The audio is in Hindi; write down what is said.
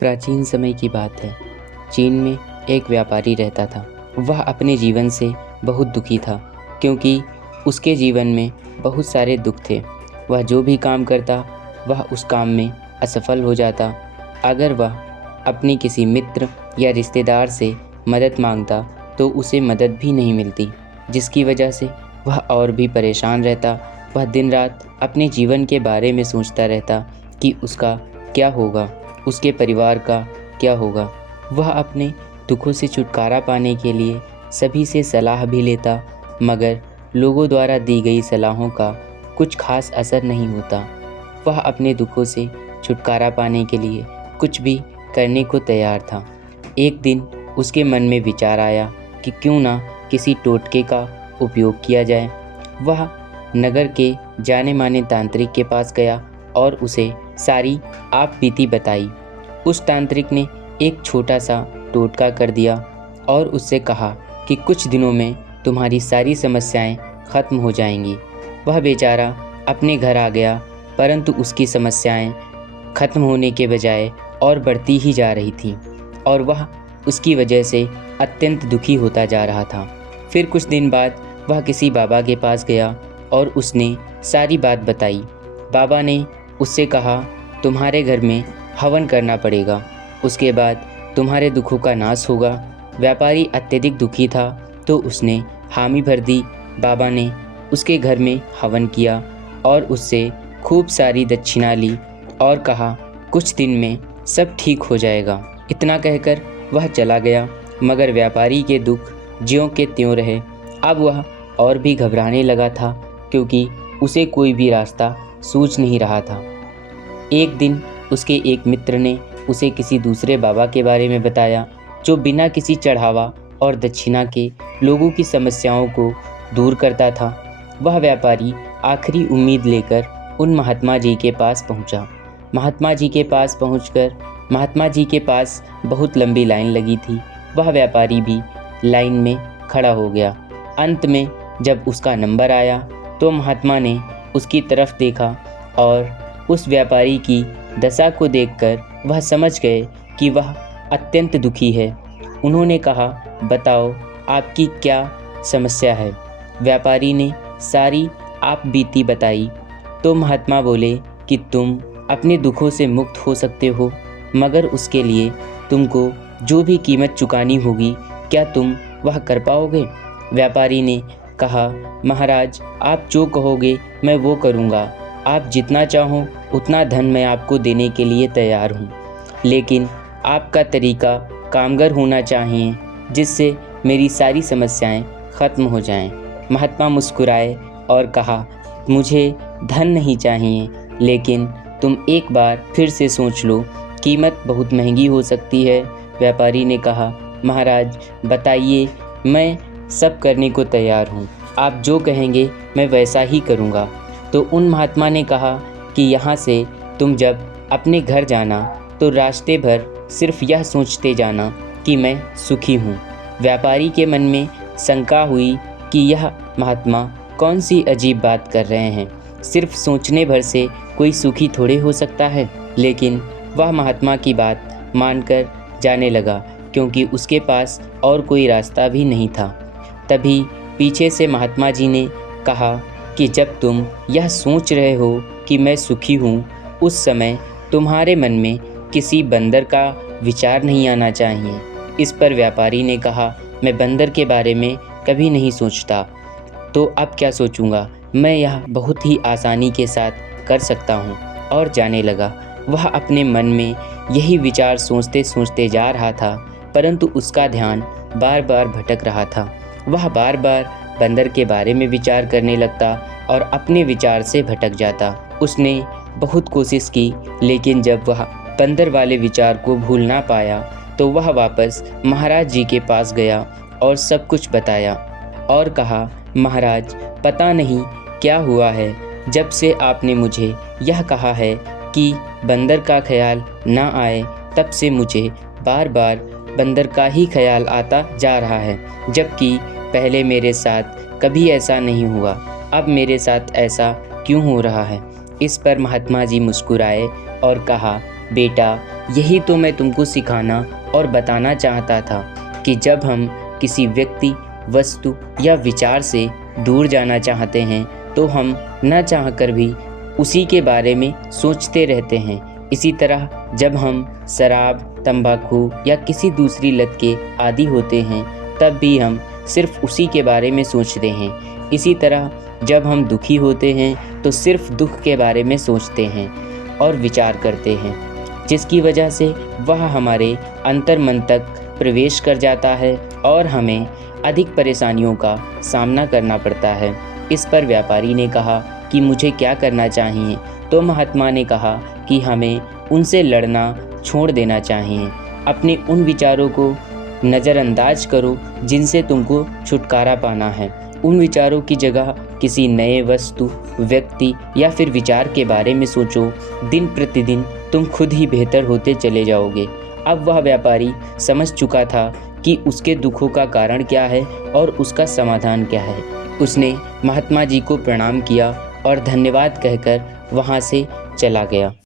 प्राचीन समय की बात है। चीन में एक व्यापारी रहता था। वह अपने जीवन से बहुत दुखी था क्योंकि उसके जीवन में बहुत सारे दुख थे। वह जो भी काम करता वह उस काम में असफल हो जाता। अगर वह अपनी किसी मित्र या रिश्तेदार से मदद मांगता तो उसे मदद भी नहीं मिलती, जिसकी वजह से वह और भी परेशान रहता। वह दिन रात अपने जीवन के बारे में सोचता रहता कि उसका क्या होगा, उसके परिवार का क्या होगा। वह अपने दुखों से छुटकारा पाने के लिए सभी से सलाह भी लेता, मगर लोगों द्वारा दी गई सलाहों का कुछ खास असर नहीं होता। वह अपने दुखों से छुटकारा पाने के लिए कुछ भी करने को तैयार था। एक दिन उसके मन में विचार आया कि क्यों ना किसी टोटके का उपयोग किया जाए। वह नगर के जाने माने तांत्रिक के पास गया और उसे सारी आप बीती बताई। उस तांत्रिक ने एक छोटा सा टोटका कर दिया और उससे कहा कि कुछ दिनों में तुम्हारी सारी समस्याएं खत्म हो जाएंगी। वह बेचारा अपने घर आ गया, परंतु उसकी समस्याएं खत्म होने के बजाय और बढ़ती ही जा रही थीं और वह उसकी वजह से अत्यंत दुखी होता जा रहा था। फिर कुछ दिन बाद वह किसी बाबा के पास गया और उसने सारी बात बताई। बाबा ने उससे कहा, तुम्हारे घर में हवन करना पड़ेगा, उसके बाद तुम्हारे दुखों का नाश होगा। व्यापारी अत्यधिक दुखी था तो उसने हामी भर दी। बाबा ने उसके घर में हवन किया और उससे खूब सारी दक्षिणा ली और कहा कुछ दिन में सब ठीक हो जाएगा। इतना कहकर वह चला गया, मगर व्यापारी के दुख ज्यों के त्यों रहे। अब वह और भी घबराने लगा था क्योंकि उसे कोई भी रास्ता सूझ नहीं रहा था। एक दिन उसके एक मित्र ने उसे किसी दूसरे बाबा के बारे में बताया जो बिना किसी चढ़ावा और दक्षिणा के लोगों की समस्याओं को दूर करता था। वह व्यापारी आखिरी उम्मीद लेकर उन महात्मा जी के पास पहुंचा। महात्मा जी के पास पहुंचकर महात्मा जी के पास बहुत लंबी लाइन लगी थी। वह व्यापारी भी लाइन में खड़ा हो गया। अंत में जब उसका नंबर आया तो महात्मा ने उसकी तरफ देखा और उस व्यापारी की दशा को देखकर वह समझ गए कि वह अत्यंत दुखी है। उन्होंने कहा, बताओ आपकी क्या समस्या है। व्यापारी ने सारी आप बीती बताई तो महात्मा बोले कि तुम अपने दुखों से मुक्त हो सकते हो, मगर उसके लिए तुमको जो भी कीमत चुकानी होगी, क्या तुम वह कर पाओगे। व्यापारी ने कहा, महाराज आप जो कहोगे मैं वो करूँगा। आप जितना चाहो उतना धन मैं आपको देने के लिए तैयार हूँ, लेकिन आपका तरीका कामगर होना चाहिए जिससे मेरी सारी समस्याएं ख़त्म हो जाएं। महात्मा मुस्कुराए और कहा, मुझे धन नहीं चाहिए, लेकिन तुम एक बार फिर से सोच लो, कीमत बहुत महंगी हो सकती है। व्यापारी ने कहा, महाराज बताइए, मैं सब करने को तैयार हूँ, आप जो कहेंगे मैं वैसा ही करूँगा। तो उन महात्मा ने कहा कि यहाँ से तुम जब अपने घर जाना तो रास्ते भर सिर्फ यह सोचते जाना कि मैं सुखी हूँ। व्यापारी के मन में शंका हुई कि यह महात्मा कौन सी अजीब बात कर रहे हैं, सिर्फ सोचने भर से कोई सुखी थोड़े हो सकता है। लेकिन वह महात्मा की बात मानकर जाने लगा क्योंकि उसके पास और कोई रास्ता भी नहीं था। तभी पीछे से महात्मा जी ने कहा कि जब तुम यह सोच रहे हो कि मैं सुखी हूँ, उस समय तुम्हारे मन में किसी बंदर का विचार नहीं आना चाहिए। इस पर व्यापारी ने कहा, मैं बंदर के बारे में कभी नहीं सोचता, तो अब क्या सोचूंगा, मैं यह बहुत ही आसानी के साथ कर सकता हूँ। और जाने लगा। वह अपने मन में यही विचार सोचते सोचते जा रहा था, परंतु उसका ध्यान बार बार भटक रहा था। वह बार बार बंदर के बारे में विचार करने लगता और अपने विचार से भटक जाता। उसने बहुत कोशिश की, लेकिन जब वह बंदर वाले विचार को भूल ना पाया तो वह वापस महाराज जी के पास गया और सब कुछ बताया और कहा, महाराज पता नहीं क्या हुआ है, जब से आपने मुझे यह कहा है कि बंदर का ख्याल ना आए, तब से मुझे बार बार बंदर का ही ख्याल आता जा रहा है, जबकि पहले मेरे साथ कभी ऐसा नहीं हुआ। अब मेरे साथ ऐसा क्यों हो रहा है। इस पर महात्मा जी मुस्कुराए और कहा, बेटा यही तो मैं तुमको सिखाना और बताना चाहता था कि जब हम किसी व्यक्ति, वस्तु या विचार से दूर जाना चाहते हैं तो हम न चाहकर भी उसी के बारे में सोचते रहते हैं। इसी तरह जब हम शराब, तंबाकू या किसी दूसरी लत के आदी होते हैं तब भी हम सिर्फ उसी के बारे में सोचते हैं। इसी तरह जब हम दुखी होते हैं तो सिर्फ दुख के बारे में सोचते हैं और विचार करते हैं, जिसकी वजह से वह हमारे अंतर्मन तक प्रवेश कर जाता है और हमें अधिक परेशानियों का सामना करना पड़ता है। इस पर व्यापारी ने कहा कि मुझे क्या करना चाहिए? तो महात्मा ने कहा कि हमें उनसे लड़ना छोड़ देना चाहिए। अपने उन विचारों को नज़रअंदाज करो जिनसे तुमको छुटकारा पाना है। उन विचारों की जगह किसी नए वस्तु, व्यक्ति या फिर विचार के बारे में सोचो। दिन प्रतिदिन तुम खुद ही बेहतर होते चले जाओगे। अब वह व्यापारी समझ चुका था कि उसके दुखों का कारण क्या है और उसका समाधान क्या है। उसने महात्मा जी को प्रणाम किया और धन्यवाद कहकर वहाँ से चला गया।